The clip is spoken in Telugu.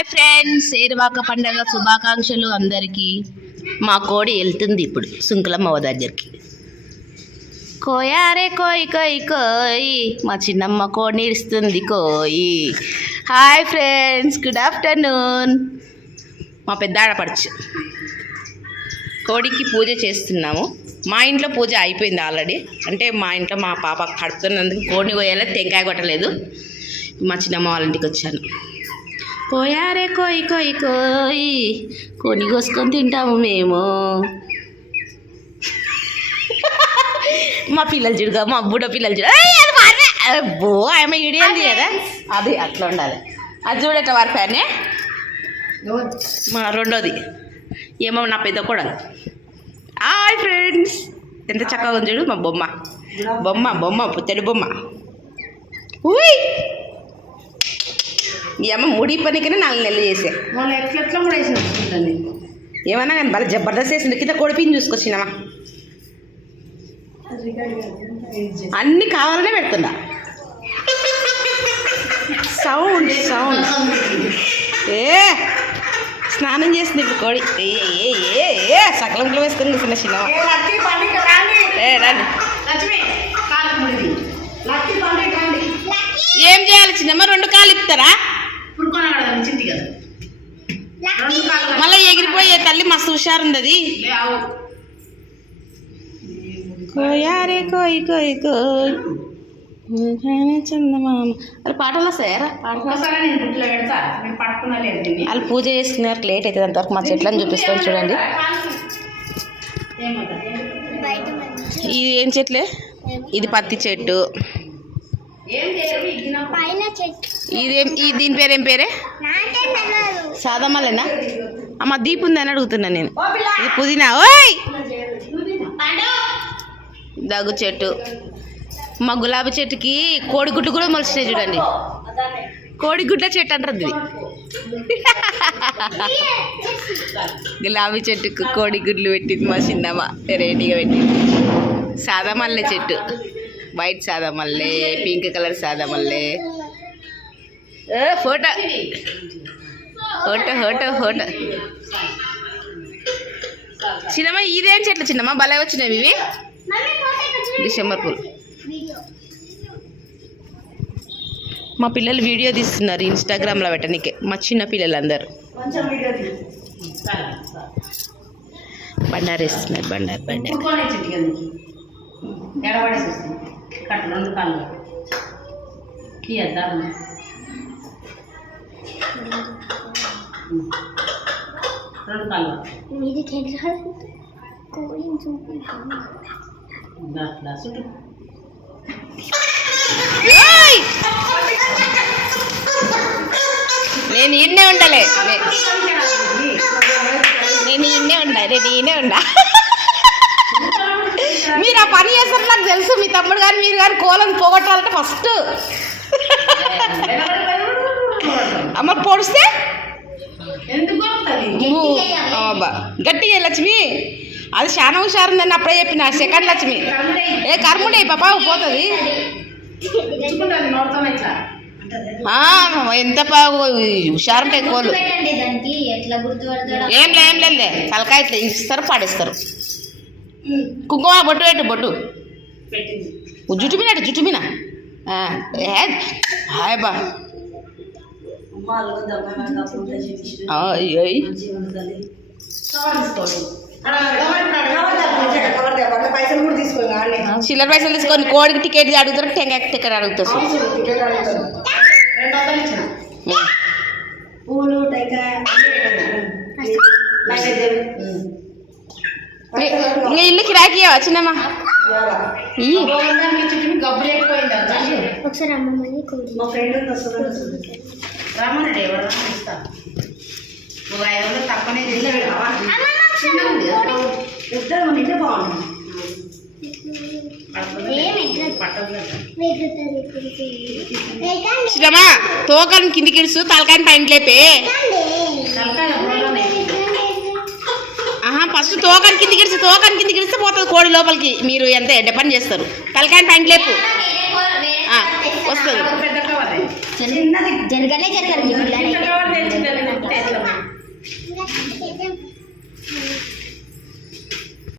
హాయ్ ఫ్రెండ్స్ ఏరువాక పండగ శుభాకాంక్షలు అందరికీ. మా కోడి వెళ్తుంది ఇప్పుడు సుంకులమ్మ దగ్గరికి. కోయారే కోయి కోయి కోయి మా చిన్నమ్మ కోడిని ఇస్తుంది కోయి. Hi friends good afternoon. మా పెద్ద ఆడపడుచు కోడికి పూజ చేస్తున్నాము. మా ఇంట్లో పూజ అయిపోయింది ఆల్రెడీ. అంటే మా ఇంట్లో మా పాప కడుపుతున్నందుకు కోడిని కోయాలి తెంకాయ కొట్టలేదు. మా చిన్నమ్మ వాళ్ళ ఇంటికి వచ్చాను. కోయారే కోయి కోయి కోయి. కొని కోసుకొని తింటాము మేము. మా పిల్లలు చూడుగా మా బుడ్డ పిల్లలు చూడ. ఏయ్, ఆమె ఇడియంది కదా. అది అట్లా ఉండాలి. అది చూడట వారి మా రెండోది. ఏమో నా పెద్ద కూడా హాయ్ ఫ్రెండ్స్. ఎంత చక్కగా ఉంది చూడు మా బొమ్మ. బొమ్మ బొమ్మ పుత్తడి బొమ్మ. ఊయ్ ఈ అమ్మ ముడి పనికనే నాలుగు నెలలు చేసే. ఎట్లా ఎట్లా కూడా ఏమన్నా కానీ బాగా జబర్దస్త్ చేసింది కింద కొడిపిని చూసుకొచ్చినామా అన్ని కావాలనే పెడుతున్నా సౌండ్ సౌండ్. ఏ స్నానం చేసింది ఇప్పుడు కోడి. ఏ ఏ ఏ ఏ సకలం ఇంట్లో వేసుకొని కూర్చున్న రాండి. ఏ రాండి. ఏం చేయాలి చిన్నమ్మ? రెండు కాలు ఇస్తారా మళ్ళీ ఎగిరిపోయే తల్లి మస్తు హుషారుంది అది. కోయారే కోయి కోయి కోయి చందమామ. అరే పాటలు దీన్ని. వాళ్ళు పూజ చేసుకున్నారు లేట్ అవుతుంది అంతవరకు మా చెట్లను చూపిస్తాను చూడండి. ఇది ఏం చెట్లే? ఇది పత్తి చెట్టు ఏం చేయరు ఇగ్గిన పైన చెట్టు ఇదేం ఈ దీని పేరు ఏం పేరే? సాదమ్మలేనా? అమ్మ దీపు ఉందని అడుగుతున్నా నేను. ఇది పుదీనా. ఓయ్! దగ్గు చెట్టు. మా గులాబీ చెట్టుకి కోడిగుడ్లు కూడా మొలిచినాయి చూడండి. కోడిగుడ్ల చెట్టు అంటారు ఇది. గులాబీ చెట్టుకు కోడిగుడ్లు పెట్టింది మా చిన్నమ్మ. వెరైటీగా పెట్టింది. సాదా మల్లె చెట్టు. వైట్ సాదా మళ్ళీ పింక్ కలర్ సాదా మళ్ళీ ఫోటో ఫోటో ఫోటో ఫోటో చిన్నమ్మ ఇదేం చెట్లు చిన్నమ్మ భలే వచ్చినాయి ఇవి. డిసెంబర్ పూలు మా పిల్లలు వీడియో తీస్తున్నారు ఇన్స్టాగ్రామ్లో పెట్టనీకే. మా చిన్న పిల్లలందరూ. బండారు వేస్తున్నారు బండారు బండారు కట్టు రెండు కాళ్ళు. కీయద్దా రెండు కాళ్ళు. మీది అట్లా చుట్టూ. ఏయ్! నేను ఈయనే ఉండాలి. నేను ఈయనే ఉండా నేను ఈయనే ఉండా. ఆ పని చేస్తారు నాకు తెలుసు. మీ తమ్ముడు కానీ మీరు కానీ కోలను పోగొట్టాలంటే ఫస్ట్. అమ్మ పొడిస్తే? గట్టిగా లక్ష్మి. అది చాలా హుషారు ఉందని అప్పుడే చెప్పిన. సెకండ్ లక్ష్మి. ఏ కర్ముడే పాప పోతుంది. ఎంత బాగా హుషారుంటాయి కోళ్ళు. ఏం లే ఏం లేదు తలకాయ ఇస్తారు పాడేస్తారు. కుంకుమ బొట్టు పెట్టు బొట్టు పెట్టింది జుట్టు మీద జుట్టు మీద ఆ, ఏ, హాయ్ బా ఆయ్, ఆయ్. పైసలు కూడా తీసుకోండి ఆ, చిల్లర పైసలు తీసుకొని కోడికి టికెట్ అడుగుతారు టెంకాయ టికెట్ అడుగుతారు రెండు వందలు ఇచ్చిన ఉమ్. పూలు టెంకాయ నైవేద్యం ఇంకా ఇల్లు కిరాకీ చిన్నమ్మా? ఈ. గబ్బు లేకపోయింది అంతా. ఒకసారి అమ్మమ్మని కోడి మా ఫ్రెండ్ రామన్నాడు ఎవరు ఇస్తా. నువ్వు ఐదు వందలు తక్కువనే ఇద్దరు మన ఇంట్లో బాగుంటుంది. ఏం ఎట్లా పట్టదు వెతుకుతుంది ఇప్పుడు పెట్టండి చిన్నమ్మా తోకని కిందికి ఇడుసు తలకాయని పైన లేపే. తలకాయ ఫస్ట్ తోకని కింద గిరిచి తోకని కింద గిరిస్తే పోతుంది కోడి లోపలికి. మీరు ఎంత డిపెండ్ చేస్తారు? తలకాయ పైన లేపు. వస్తుంది. జరగలే